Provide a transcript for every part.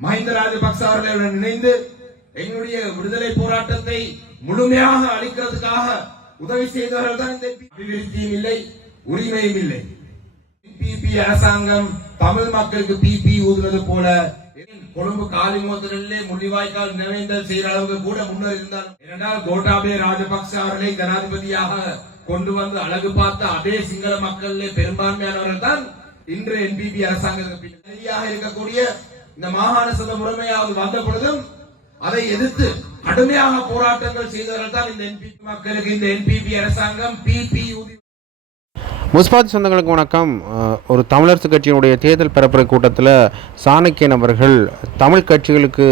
மஹிந்த ராஜபக்ச அவர்களுடன் இணைந்து எங்களுடைய விடுதலை போராட்டத்தை முழுமையாக அளிக்கிறதுக்காக உதவி செய்தவர்கள் தான் இந்த அபிவிருத்தியும் இல்லை உரிமையும் இல்லை. பிபி அரசாங்கம் தமிழ் மக்களுக்கு பிபி ஊதுவது போல கொழும்பு காலிமோத்தரிலே முள்ளிவாய்க்கால் நினைவேந்தல் செய்யற அளவுக்கு கூட முன்னர் இருந்தார் ஏனென்றால் கோட்டாபே ராஜபக்ச அவர்களை ஜனாதிபதியாக கொண்டு வந்து அழகு பார்த்த அதே சிங்கள மக்களிலே பெரும்பான்மையானவர்கள் தான் இன்று என்பிபி அரசாங்கத்துக்கு பின்னாக இருக்கக்கூடிய இந்த மாகாண சபை முறைமையாவது வந்த பொழுதும் அதை எதிர்த்து கடுமையாக போராட்டங்கள் செய்தவர்கள் தான் இந்த என்பிபி மக்களுக்கு இந்த என்பிபி அரசாங்கம் பிபி முஸ்பாத் சொந்தங்களுக்கு வணக்கம். ஒரு தமிழரசு கட்சியினுடைய தேர்தல் பரப்புரை கூட்டத்தில் சாணக்கியன் அவர்கள் தமிழ் கட்சிகளுக்கு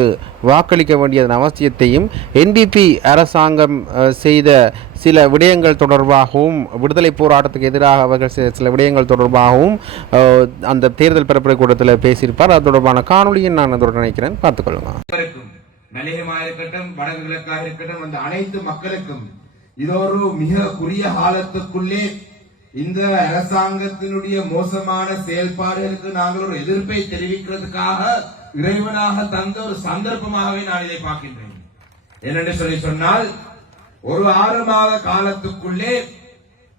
வாக்களிக்க வேண்டியதன் அவசியத்தையும் என்பிபி அரசாங்கம் செய்த சில விடயங்கள் தொடர்பாகவும் விடுதலை போராட்டத்துக்கு எதிராக அவர்கள் செய்த சில விடயங்கள் தொடர்பாகவும் அந்த தேர்தல் பரப்புரை கூட்டத்தில் பேசியிருப்பார். அது தொடர்பான காணொலியை நான் அதோடு நினைக்கிறேன் பார்த்துக்கொள்ளுங்க அனைவருக்கும் இருக்கட்டும் வடக்கு கிழக்காக இருக்கட்டும் அந்த அனைத்து மக்களுக்கும் இது ஒரு மிக குறிய காலத்துக்குள்ளே இந்த அரசாங்கத்தினுடைய மோசமான செயல்பாடுகளுக்கு நாங்கள் ஒரு எதிர்ப்பை தெரிவிக்கிறதுக்காக இறைவனாக தந்த ஒரு சந்தர்ப்பமாகவே நான் இதை பார்க்கின்றேன். என்னென்று சொல்லி சொன்னால் ஒரு ஆறு மாத காலத்துக்குள்ளே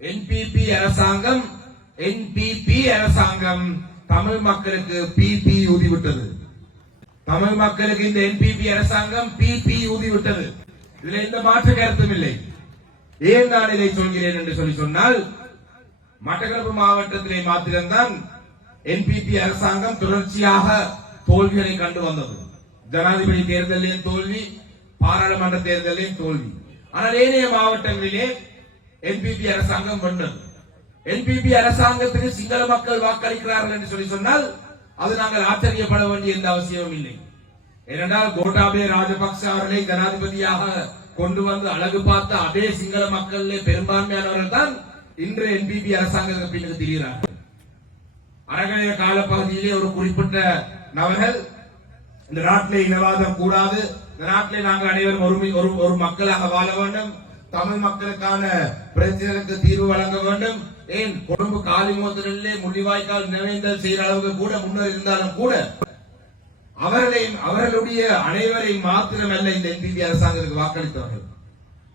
என்பிபி அரசாங்கம் என்பிபி அரசாங்கம் தமிழ் மக்களுக்கு பிபி ஊதிவிட்டது தமிழ் மக்களுக்கு இந்த என்பிபி அரசாங்கம் பிபி ஊதி விட்டது. இதுல எந்த மாற்று கருத்தும் இல்லை. ஏன் நான் இதை சொல்கிறேன் என்று சொல்லி சொன்னால் மட்டக்களப்பு மாவட்டத்திலே மாத்திரம்தான் என்பிபி அரசாங்கம் தொடர்ச்சியாக தோல்விகளை கண்டு வந்தது. ஜனாதிபதி தேர்தலையும் தோல்வி பாராளுமன்ற தேர்தலையும் தோல்வி. ஆனால் ஏனைய மாவட்டங்களிலே என்பிபி அரசாங்கம் வென்றது. என்பிபி அரசாங்கத்திற்கு சிங்கள மக்கள் வாக்களிக்கிறார்கள் என்று சொல்லி சொன்னால் அது நாங்கள் ஆச்சரியப்பட வேண்டிய எந்த அவசியமும் இல்லை. ஏனென்றால் கோட்டாபே ராஜபக்ச அவர்களை ஜனாதிபதியாக கொண்டு வந்து அழகு பார்த்த அதே சிங்கள மக்களிலே பெரும்பான்மையானவர்கள் தான் இன்று என்பிபி அரசாங்கத்துக்கு பின்னுக்கு திரிகிறார்கள் அரகணைய காலப்பகுதியிலே ஒரு குறிப்பிட்ட நபர்கள் இந்த நாட்டிலே இனவாதம் கூடாது. இந்த நாட்டிலே நாங்கள் அனைவரும் ஒருமை ஒரு ஒரு மக்களாக வாழ வேண்டும். தமிழ் மக்களுக்கான பிரச்சனைக்கு தீர்வு வழங்க வேண்டும். ஏன்? கொழும்பு காலிமோத்தரிலே முள்ளிவாய்க்கால் நினைவேந்தல் செய்யற அளவுக்கு கூட முன்னர் இருந்தாலும் கூட அவர்களையும் அவர்களுடைய அனைவரை மாத்திரமல்ல இந்த என்பிபி அரசாங்கத்துக்கு வாக்களித்தவர்கள்.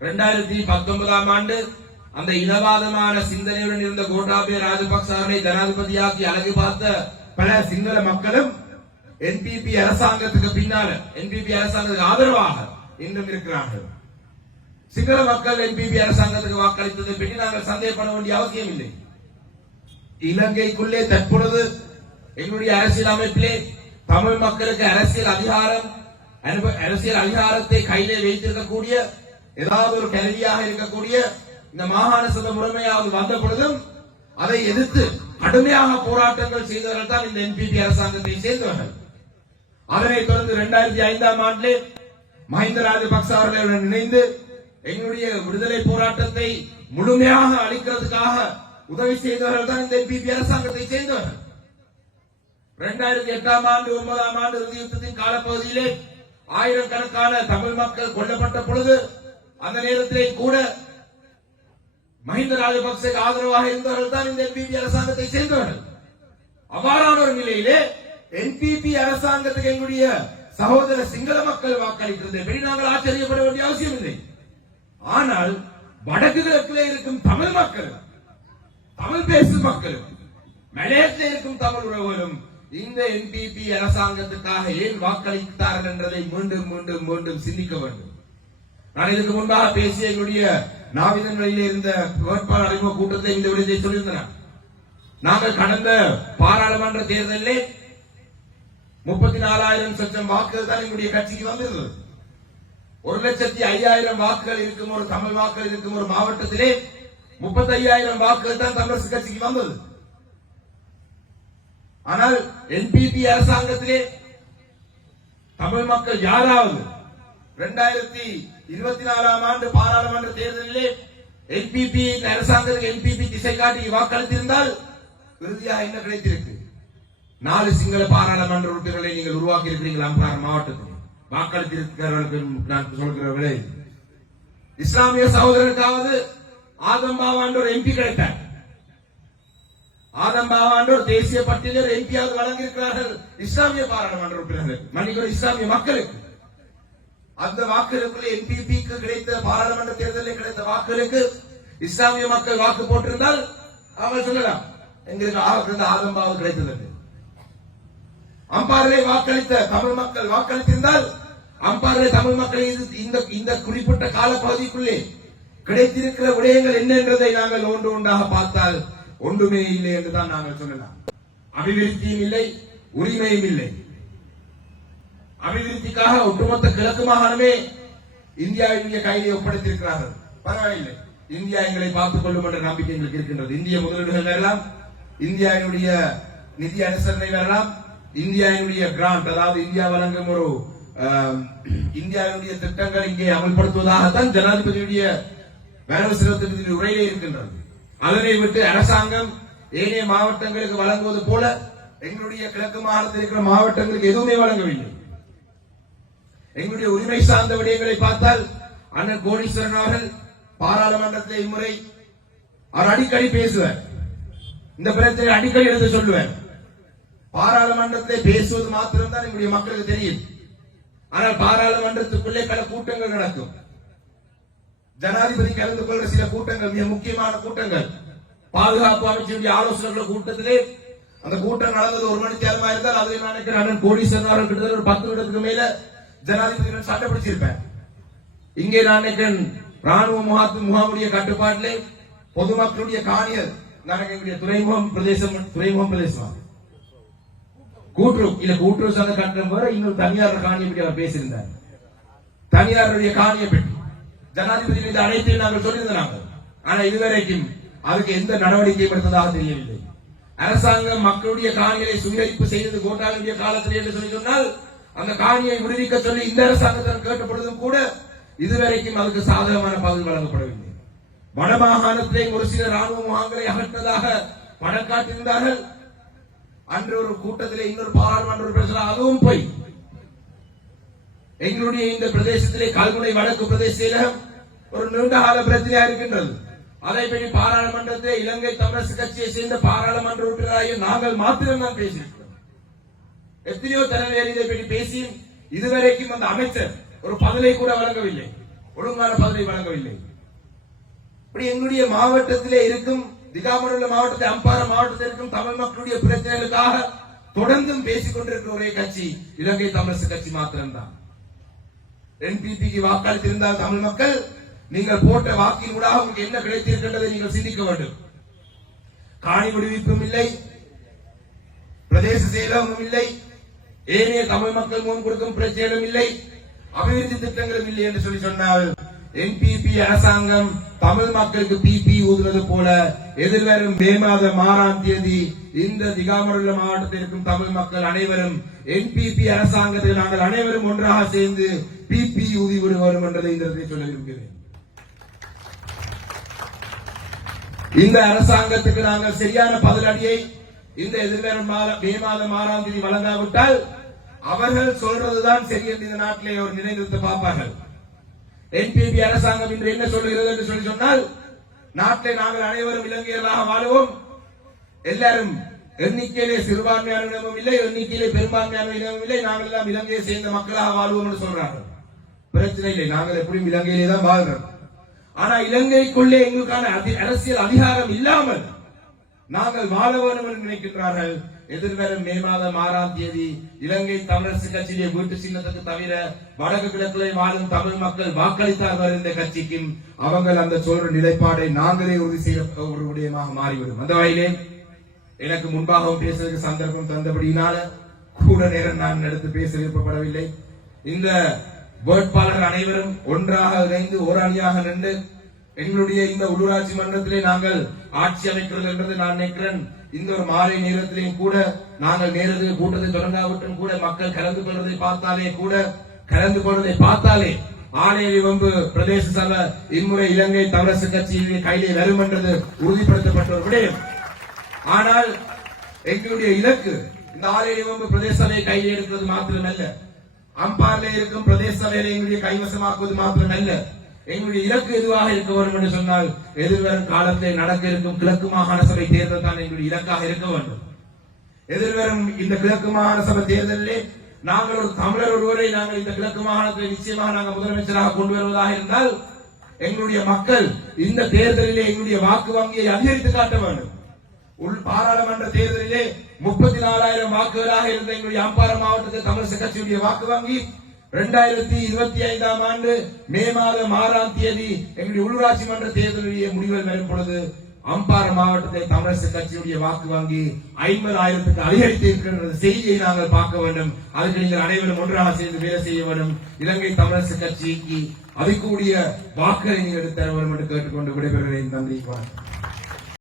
இரண்டாயிரத்தி பத்தொன்பதாம் ஆண்டு அந்த இனவாதமான சிந்தனையுடன் இருந்த கோட்டாபய ராஜபக்ச ஜனாதிபதியாக்கி அழகு பார்த்த பல சிங்கள மக்களும் என்பிபி அரசாங்கத்துக்கு பின்னால என்பிபி அரசாங்கத்துக்கு ஆதரவாக இன்னும் இருக்கிறார்கள். சிங்கள மக்கள் என்பிபி அரசாங்கத்துக்கு வாக்களித்ததை பற்றி நாங்கள் சந்தேகப்பட வேண்டிய அவசியம் இல்லை. இலங்கைக்குள்ளே தற்பொழுது எங்களுடைய அரசியல் அமைப்பிலே தமிழ் மக்களுக்கு அரசியல் அதிகாரம் அரசியல் அதிகாரத்தை கையிலே வைத்திருக்கக்கூடிய ஏதாவது ஒரு கருவியாக இருக்கக்கூடிய இந்த மாகாண சபை முழுமையாவது வந்த பொழுதும் அதை எதிர்த்து கடுமையாக போராட்டங்கள் செய்தவர்கள் தான் இந்த என்பிபி அரசாங்கத்தை சேர்ந்தவர்கள். அதனைத் தொடர்ந்து இரண்டாயிரத்தி ஐந்தாம் ஆண்டிலே மஹிந்த ராஜபக்ச அவர்களுடன் இணைந்து எங்களுடைய விடுதலை போராட்டத்தை முழுமையாக அளிக்கிறதுக்காக உதவி செய்தவர்கள் தான் இந்த என்பிபி அரசாங்கத்தை சேர்ந்தவர்கள். இரண்டாயிரத்தி எட்டாம் ஆண்டு ஒன்பதாம் ஆண்டு இறுதி யுத்தத்தின் காலப்பகுதியிலே ஆயிரக்கணக்கான தமிழ் மக்கள் கொல்லப்பட்ட பொழுது அந்த நேரத்திலே கூட மஹிந்த ராஜபக்சேக்கு ஆதரவாக இருந்தவர்கள் தான் இந்த என்பிபி அரசாங்கத்தை சேர்ந்தவர்கள். அவ்வாறான ஒரு நிலையிலே என்பிபி அரசாங்கத்துக்கு எங்களுடைய சகோதர சிங்கள மக்கள் வாக்களிக்கிறது படி நாங்கள் ஆச்சரியப்பட வேண்டிய அவசியம் இல்லை. ஆனால் வடக்கு கிழக்கிலே இருக்கும் தமிழ் மக்கள் தமிழ் பேசும் மக்கள் மலையத்தில் இருக்கும் தமிழ் உறவுகளும் இந்த என்பிபி அரசாங்கத்துக்காக ஏன் வாக்களித்தார்கள் என்றதை மீண்டும் மீண்டும் மீண்டும் சிந்திக்க வேண்டும். நான் இதுக்கு முன்பாக பேசிய எங்களுடைய நாவிதன் இருந்த வேட்பாளர் அறிமுக கூட்டத்தை இந்த விடத்தை சொல்லியிருந்தேன் நாங்கள் கடந்த பாராளுமன்ற தேர்தலிலே முப்பத்தி நாலாயிரம் சட்சம் வாக்குகள் தான் எங்களுடைய கட்சிக்கு வந்திருந்தது. ஒரு லட்சத்தி ஐயாயிரம் வாக்குகள் இருக்கும் ஒரு தமிழ் வாக்குகள் இருக்கும் ஒரு மாவட்டத்திலே முப்பத்தி ஐயாயிரம் வாக்குகள் தான் தமிழரசு கட்சிக்கு வந்தது. ஆனால் என்பிபி அரசாங்கத்திலே தமிழ் மக்கள் யாராவது இரண்டாயிரத்தி இருபத்தி நாலாம் ஆண்டு பாராளுமன்ற தேர்தலிலே என்பிபி அரசாங்கத்துக்கு என்பிபி திசை காட்டி வாக்களித்திருந்தால் இறுதியாக என்ன கிடைத்திருக்கு? நாலு சிங்கள பாராளுமன்ற உறுப்பினர்களை நீங்கள் உருவாக்கி இருக்கிறீங்களா மாவட்டத்தில். வாக்களித்திருக்கிறவர்களுக்கு நான் சொல்கிறவர்களே இஸ்லாமிய சகோதரருக்காவது ஆதம் பாவாண்டு ஒரு எம்பி கிடைத்தார். ஆதம் பாவாண்டோர் தேசிய பட்டியலில் எம்பியாவது வழங்கியிருக்கிறார்கள் இஸ்லாமிய பாராளுமன்ற உறுப்பினர்கள் மன்னிக்கிற இஸ்லாமிய மக்களுக்கு. அந்த வாக்குகளுக்குள்ள என்பிபிக்கு கிடைத்த பாராளுமன்ற தேர்தலில் கிடைத்த வாக்குகளுக்கு இஸ்லாமிய மக்கள் வாக்கு போட்டிருந்தால் அவங்க சொல்லலாம் எங்களுக்கு ஆக ஆதம்பாவது கிடைத்தது அம்பாரிலே வாக்களித்த தமிழ் மக்கள் வாக்களித்திருந்தால் அம்பாரிலே தமிழ் மக்களை இந்த இந்த குறிப்பிட்ட காலப்பகுதிக்குள்ளே கிடைத்திருக்கிற விடயங்கள் என்ன என்றதை நாங்கள் ஒன்று ஒன்றாக பார்த்தால் ஒன்றுமே இல்லை என்றுதான் நாங்கள் சொல்லலாம். அபிவிருத்தியும் இல்லை உரிமையும் இல்லை. அபிவிருத்திக்காக ஒட்டுமொத்த கிழக்கு மாகாணமே இந்தியாவினுடைய கையிலே ஒப்படைத்திருக்கிறார்கள். பரவாயில்லை. இந்தியா எங்களை பார்த்துக் கொள்ளும் என்ற நம்பிக்கை எங்களுக்கு இருக்கின்றது. இந்திய முதலீடுகள் வரலாம். இந்தியாவினுடைய நிதி அனுசரணை வரலாம். இந்தியாவினுடைய கிராண்ட் அதாவது இந்தியா வழங்கும் ஒரு இந்தியாவினுடைய திட்டங்கள் இங்கே அமல்படுத்துவதாகத்தான் ஜனாதிபதியுடைய வரவு செலவு உரையிலே இருக்கின்றது. அதனை விட்டு அரசாங்கம் ஏனைய மாவட்டங்களுக்கு வழங்குவது போல எங்களுடைய கிழக்கு மாகாணத்தில் இருக்கிற மாவட்டங்களுக்கு எதுவுமே வழங்கவில்லை. எங்களுடைய உரிமை சார்ந்த விடயங்களை பார்த்தால் அண்ணன் கோடீஸ்வரன் அவர்கள் பாராளுமன்றத்தில் இம்முறை அவர் அடிக்கடி பேசுவார். இந்த பிரச்சனை அடிக்கடி எடுத்து சொல்லுவார். பாராளுமன்றத்தை பேசுவது மாத்திரம்தான் எங்களுடைய மக்களுக்கு தெரியும். ஆனால் பாராளுமன்றத்துக்குள்ளே பல கூட்டங்கள் நடக்கும். ஜனாதிபதி கலந்து கொள்ற சில கூட்டங்கள் மிக முக்கியமான கூட்டங்கள். பாதுகாப்பு அமைச்சருடைய ஆலோசனைகள் கூட்டத்திலே அந்த கூட்டம் நடந்தது ஒரு மணி நேரமா இருந்தால் அதில் நினைக்கிறேன் அண்ணன் கோடீஸ்வரன் அவர்கள் கிட்டத்தட்ட ஒரு பத்து நிமிடத்துக்கு மேல ஜனாதிபதி சண்டை பிடிச்சிருப்பேன். இங்கே நான் நினைக்கிறேன் ராணுவ முகாத்து முகாமுடைய கட்டுப்பாட்டிலே பொதுமக்களுடைய காணியல் நடக்கக்கூடிய துறைமுகம் பிரதேசம் துறைமுகம் பிரதேசம் கூற்று இல்ல கூற்று சங்க கட்டணம் வர இன்னொரு தனியார் காணியை பற்றி அவர் பேசியிருந்தார். தனியாருடைய காணியை பற்றி. ஜனாதிபதி மீது அனைத்தையும் நாங்கள் சொல்லியிருந்தாங்க. ஆனா இதுவரைக்கும் அதுக்கு எந்த நடவடிக்கையும் எடுத்ததாக தெரியவில்லை. அரசாங்கம் மக்களுடைய காணிகளை சுயரிப்பு செய்தது கோட்டாளுடைய காலத்தில் என்று சொல்லி சொன்னால் அந்த காணியை விடுவிக்க சொல்லி இந்த அரசாங்கத்திடம் கேட்டப்படுவதும் கூட இதுவரைக்கும் அதுக்கு சாதகமான பதில் வழங்கப்படவில்லை. வடமாகாணத்திலே ஒரு சில ராணுவ முகாம்களை அகற்றதாக படம் காட்டியிருந்தார்கள் அன்று ஒரு கூட்டத்திலே இன்னொரு பாராளுமன்ற உறுப்பினர் அதுவும் போய் எங்களுடைய இந்த பிரதேசத்திலே கல்முனை வடக்கு பிரதேசத்தில ஒரு நீண்ட கால பிரச்சனையா இருக்கின்றது. அதை பற்றி பாராளுமன்றத்திலே இலங்கை தமிழரசு கட்சியை சேர்ந்த பாராளுமன்ற உறுப்பினராக நாங்கள் மாத்திரம்தான் பேசியிருக்கிறோம். எத்தனையோ தலைவர் இதை பற்றி பேசி இதுவரைக்கும் அந்த அமைச்சர் ஒரு பதிலை கூட வழங்கவில்லை. ஒழுங்கான பதிலை வழங்கவில்லை. இப்படி எங்களுடைய மாவட்டத்திலே இருக்கும் திகாமருள்ள மாவட்டத்தை அம்பார மாவட்டத்தில் இருக்கும் தமிழ் மக்களுடைய பிரச்சனைகளுக்காக தொடர்ந்தும் பேசிக் கொண்டிருக்கிற ஒரே கட்சி இலங்கை தமிழரசு கட்சி மாத்திரம்தான். என்பிபிக்கு வாக்களித்திருந்தால் தமிழ் மக்கள் நீங்கள் போட்ட வாக்கின் ஊடாக உங்களுக்கு என்ன கிடைத்திருக்கின்றதை நீங்கள் சிந்திக்க வேண்டும். காணி விடுவிப்பும் இல்லை பிரதேச செயலகமும் இல்லை ஏனைய தமிழ் மக்கள் முகம் கொடுக்கும் பிரச்சனைகளும் இல்லை அபிவிருத்தி திட்டங்களும் இல்லை என்று சொல்லி சொன்னால் என்பிபி அரசாங்கம் தமிழ் மக்களுக்கு பிபி ஊதுவது போல எதிர்வரும் மே மாதம் ஆறாம் தேதி இந்த திகாமருள்ள மாவட்டத்தில் இருக்கும் தமிழ் மக்கள் அனைவரும் என்பிபி அரசாங்கத்தில் நாங்கள் அனைவரும் ஒன்றாக சேர்ந்து பிபி ஊதி விடுவோம் என்றதை இந்த சொல்ல விரும்புகிறேன். இந்த அரசாங்கத்துக்கு நாங்கள் சரியான பதிலடியை இந்த எதிர்வரும் மே மாதம் ஆறாம் தேதி வழங்காவிட்டால் அவர்கள் சொல்றதுதான் சரி என்று இந்த நாட்டிலே ஒரு நிலைநிறுத்த பார்ப்பார்கள். என்பிபி அரசாங்கம் இன்று என்ன சொல்லுகிறது என்று சொல்லி சொன்னால் நாட்டிலே நாங்கள் அனைவரும் இலங்கையர்களாக வாழுவோம். எல்லாரும் எண்ணிக்கையிலே சிறுபான்மையான இனமும் இல்லை எண்ணிக்கையிலே பெரும்பான்மையான இனமும் இல்லை நாங்கள் எல்லாம் இலங்கையை சேர்ந்த மக்களாக வாழ்வோம் என்று சொல்றார்கள். பிரச்சனை இல்லை நாங்கள் எப்படியும் இலங்கையிலே தான் வாழ்கிறோம் ஆனா இலங்கைக்குள்ளே எங்களுக்கான அரசியல் அதிகாரம் இல்லாமல் நாங்கள் வாழ வேண்டும் என்று நினைக்கின்றார்கள். எதிர்வரும் மே மாதம் ஆறாம் தேதி இலங்கை தமிழரசு கட்சியுடைய வீட்டு சின்னத்துக்கு தவிர வடக்கு கிழக்கிலே வாழும் தமிழ் மக்கள் வாக்களித்தார்கள் இந்த கட்சிக்கும் அவங்க அந்த சொல்ற நிலைப்பாடை நாங்களே உறுதி செய்ய ஒரு விடயமாக மாறிவிடும். அந்த வகையிலே எனக்கு முன்பாகவும் பேசுவதற்கு சந்தர்ப்பம் தந்தபடியினால கூட நேரம் நான் எடுத்து பேச விருப்பப்படவில்லை. இந்த வேட்பாளர் அனைவரும் ஒன்றாக இணைந்து ஒரு அணியாக நின்று எங்களுடைய இந்த உள்ளூராட்சி மன்றத்திலே நாங்கள் ஆட்சி அமைக்கிறது என்றது நான் நினைக்கிறேன். இந்த ஒரு மாலை நேரத்திலேயும் கூட நாங்கள் நேரத்தில் கூட்டத்தை தொடங்காவிட்டும் கூட மக்கள் கலந்து கொள்வதை பார்த்தாலே கூட கலந்து கொள்வதை பார்த்தாலே ஆணைய வம்பு பிரதேச சபை இம்முறை இலங்கை தமிழரசு கட்சியின் கையிலே வரும் என்றது உறுதிப்படுத்தப்பட்ட ஒரு விடயம். ஆனால் எங்களுடைய இலக்கு இந்த ஆலை வம்பு பிரதேச சபையை கையில் எடுக்கிறது மாத்திரமல்ல. அம்பாரில் இருக்கும் பிரதேச சபையில எங்களுடைய கைவசமாக்குவது மாத்திரமல்ல. எங்களுடைய இலக்கு எதுவாக இருக்க வேண்டும் என்று சொன்னால் எதிர்வரும் காலத்தில் நடக்க இருக்கும் கிழக்கு மாகாண சபை தேர்தல் தான் எங்களுடைய இலக்காக இருக்க வேண்டும். எதிர்வரும் இந்த கிழக்கு மாகாண சபை தேர்தலிலே நாங்கள் ஒரு தமிழர் ஒருவரை நாங்கள் இந்த கிழக்கு மாகாணத்தில் நிச்சயமாக நாங்கள் முதலமைச்சராக கொண்டு வருவதாக இருந்தால் எங்களுடைய மக்கள் இந்த தேர்தலிலே எங்களுடைய வாக்கு வங்கியை அதிகரித்து காட்ட வேண்டும். உள் பாராளுமன்ற தேர்தலிலே முப்பத்தி நாலாயிரம் வாக்குகளாக இருந்த எங்களுடைய அம்பாறை மாவட்டத்தில் தமிழக கட்சியுடைய வாக்கு வங்கி இரண்டாயிரத்தி இருபத்தி ஐந்தாம் ஆண்டு மே மாதம் ஆறாம் தேதி எங்களுடைய உள்ளூராட்சி மன்ற தேர்தலுடைய முடிவுகள் வரும் பொழுது அம்பாறை மாவட்டத்தை தமிழரசு கட்சியுடைய வாக்கு வங்கி ஐம்பது ஆயிரத்துக்கு அதிகரித்து இருக்கின்ற செய்தியை நாங்கள் பார்க்க வேண்டும். அதுக்கு நீங்கள் அனைவரும் ஒன்றாக சேர்ந்து வேலை செய்ய வேண்டும். இலங்கை தமிழரசு கட்சிக்கு அதிகூடிய வாக்களை நீங்கள் எடுத்து தர வேண்டும் என்று கேட்டுக்கொண்டு விடைபெறுகிறேன். நன்றி வணக்கம்.